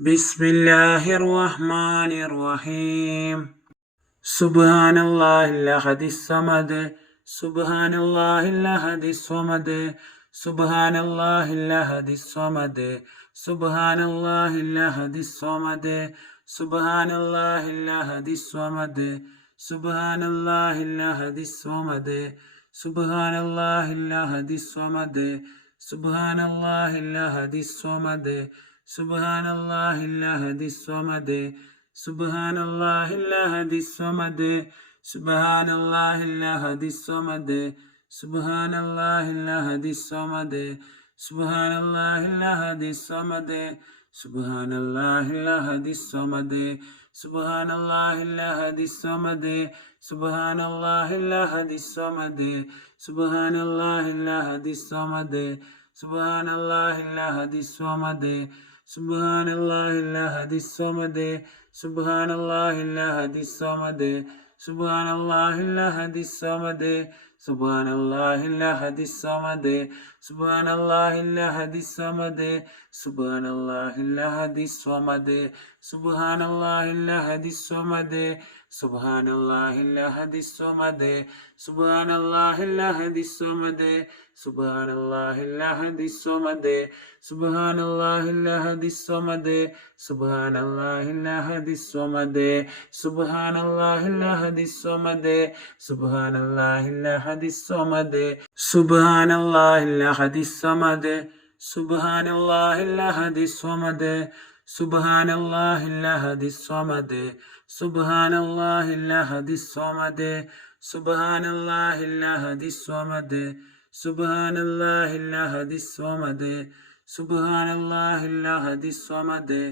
بسم الله الرحمن الرحيم سبحان الله الأحد الصمد سبحان الله الأحد الصمد سبحان الله الأحد الصمد سبحان الله الأحد الصمد سبحان الله الأحد الصمد سبحان الله الأحد الصمد سبحان الله الأحد الصمد سبحان الله الأحد الصمد സുബാനല്ലാഹില്ലഹദിസ്വമദ് സുബാനല്ലാഹില്ലഹദിസ്വമദ് സുബാനല്ലാഹില്ലഹദിസ്വമദ് സുബാനല്ലാഹില്ലഹദിസ്വമദ് സുബാനല്ലാഹില്ലഹദിസ്വമദ് സുബാനല്ലാഹില്ലഹദിസ്വമദ് സുബാനല്ലാഹില്ലഹദിസ്വമദ് സുബാനല്ലാഹില്ലഹദിസ്വമദ് സുബാനല്ലാഹില്ലഹദിസ്വമദ് സുബാനല്ലാഹില്ലഹദിസ്വമദ് സുബാനല്ലാഹില്ല ഹദിസ്വമദ് സുബാനല്ലാഹില്ല ഹദിസ്വമദ് സുബാനല്ലാഹില്ല ഹദിസ്വമദ് സുബാനല്ലാഹില്ല ഹദിസ്വമദ് സുബാനല്ലാഹില്ല ഹദിസ്വമദ് സുബാനല്ലാഹില്ല ഹദിസ്വമദ് സുബാനല്ലാഹില്ല ഹദിസ്വമദ് سبحان الله الأحد الصمد سبحان الله الأحد الصمد سبحان الله الأحد الصمد سبحان الله الأحد الصمد سبحان الله الأحد الصمد سبحان الله الأحد الصمد سبحان الله الأحد الصمد سبحان الله الأحد الصمد سبحان الله الأحد الصمد സുബാനല്ലാഹില്ലഹദിസ്വമദ് സുബാനല്ലാഹില്ലഹദിസ്വമദ് സുബാനല്ലാഹില്ലഹദിസ്വമദ് സുബാനല്ലാഹില്ലഹദിസ്വമദ് സുബാനല്ലാഹില്ലഹദിസ്വമദ്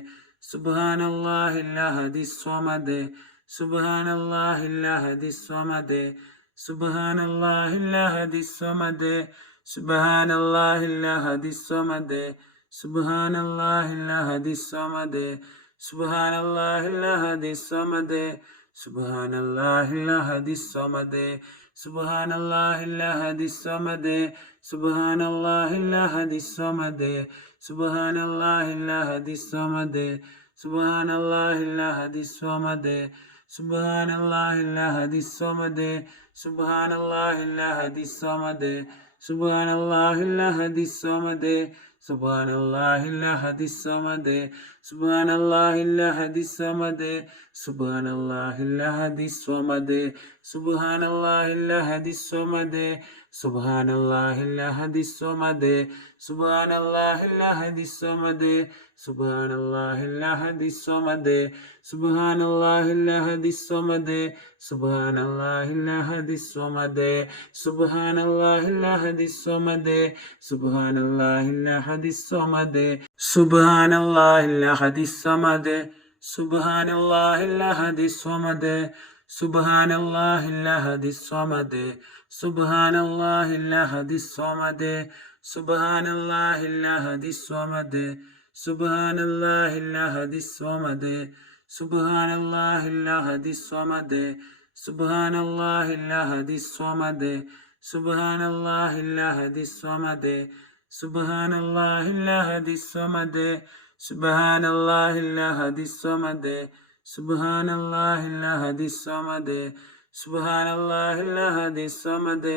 സുബാനല്ലാഹില്ലഹദിസ്വമദ് സുബാനല്ലാഹില്ലഹദിസ്വമദ് സുബാനല്ലാഹില്ലഹദിസ്വമദ് സുബാനല്ലാഹില്ലഹദിസ്വമദ് സുബാനല്ലാഹില്ലഹദിസ്വമദ് സുബാനല്ലാഹില്ലഹദിസ്വമദ് സുബാനല്ലാഹില്ലഹദിസ്വമദ് സുബാനല്ലാഹില്ലഹദിസ്വമദ് സുബാനല്ലാഹില്ലഹദിസ്വമദ് സുബാനല്ലാഹില്ലഹദിസ്വമദ് സുബാനല്ലാഹില്ലഹദിസ്വമദ് സുബാനല്ലാഹില്ലഹദിസ്വമദ് സുബാനല്ലാഹില്ലഹദിസ്വമദ് സുബാനല്ലാഹില്ലഹദിസ്വമദ് സുബാനല്ലാഹില്ലഹദിസ്സമദ് സുബാനല്ലാഹില്ലഹദിസ്സമദ് സുബാനല്ലാഹില്ലഹദിസ്വമദ് സുബാനല്ലാഹില്ലഹദിസ്വമദ് സുബാനല്ലാഹില്ലഹദിസ്വമദ് സുബാനല്ലാഹില്ലഹദിസ്വമദ് سبحان الله الأحد الصمد سبحان الله الأحد الصمد سبحان الله الأحد الصمد سبحان الله الأحد الصمد سبحان الله الأحد الصمد سبحان الله الأحد الصمد سبحان الله الأحد الصمد سبحان الله الأحد الصمد سبحان الله الأحد الصمد سبحان الله الأحد الصمد സുബാനല്ലാഹില്ലാഹദിസ്വമദ് സുബാനല്ലാഹില്ലാഹദിസ്വമദ് സുബാനല്ലാഹില്ലാഹദിസ്വമദ് സുബാനല്ലാഹില്ലാഹദിസ്വമദ് സുബാനല്ലാഹില്ലാഹദിസ്വമദ് സുബാനല്ലാഹില്ലാഹദിസ്വമദ് സുബാനല്ലാഹില്ലാഹദിസ്വമദ് സുബാനല്ലാഹില്ലാഹദിസ്വമദ്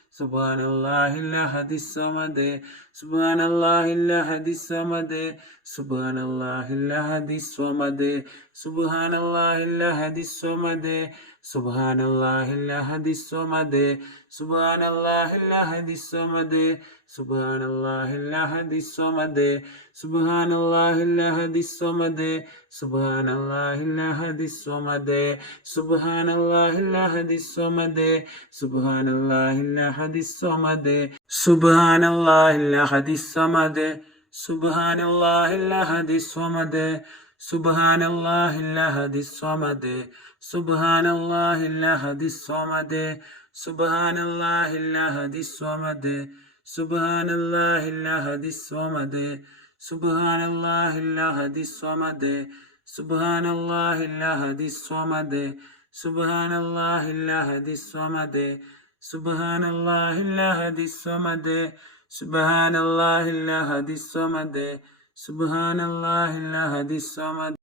സുബാനല്ലാഹില്ല الأحد الصمد سبحان الله الأحد الصمد سبحان الله الأحد الصمد سبحان الله الأحد الصمد سبحان الله الأحد الصمد سبحان الله الأحد الصمد سبحان الله الأحد الصمد سبحان الله الأحد الصمد سبحان الله الأحد الصمد سبحان الله الأحد الصمد സുബാനല്ലാഹില്ലാഹദിസ്വമദ് സുബാനല്ലാഹില്ലാഹദിസ്വമദ് സുബാനല്ലാഹില്ലാഹദിസ്വമദ്